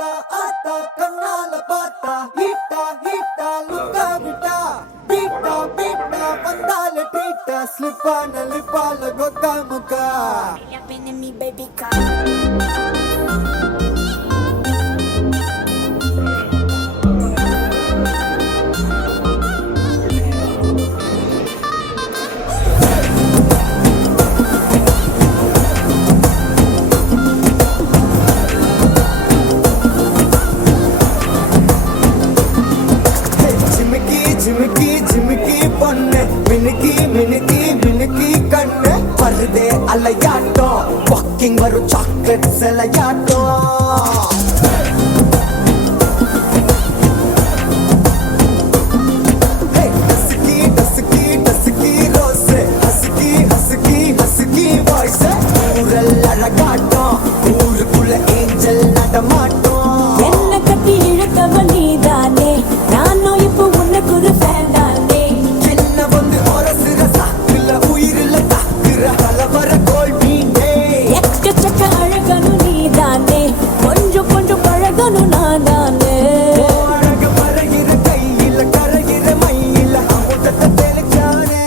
ஆத்தா ஆத்தா கண்ணால பார்த்தா ஹீட்டா ஹீட்டா லுக்கா விட்டா பீட்டா பீட்டா வந்தால ட்ரீட்டா ஸ்லிப்பான லிப்பால கொக்கா முக்கா Up in me, baby, come. ஜிமிக்கி ஜிமிக்கி ஜிமிக்கி பொண்ணு மினுக்கி மினுக்கி மினுக்கி கண்ணு வருதே அலையாட்டம் வாக்கிங் வரும் சாக்லேட் சிலையாட்டம் ஊருக்குள்ள ஏஞ்சல் நடமாட்டோம் என்ன கட்டி இழுத்தவ நீதானே நானும் இப்போ உனக்கு ஒரு ஃபேன் தானே என்ன வந்து ஒரசுற சாக்குல உயிரில தாக்குற கலவர கோல் மீனே எக்கச்சக்க அழகனும் நீதானே கொஞ்சம் கொஞ்சம் பழகனும் நான் தானே அழக மறைகிற கையில கரைகிற மயில அமுதத்தை தெளிச்சானே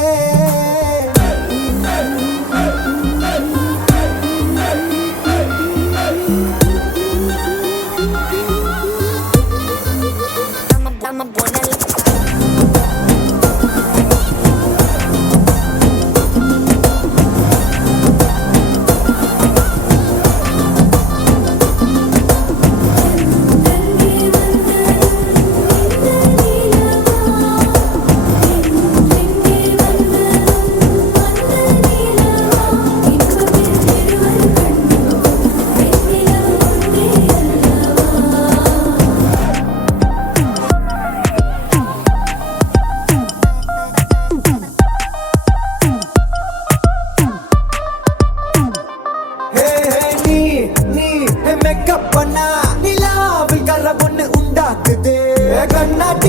I'm a buena மேக்கப் பண்ணா நிலாவில் கர ஒண்ணு உண்டாக்குது கண்ணாடி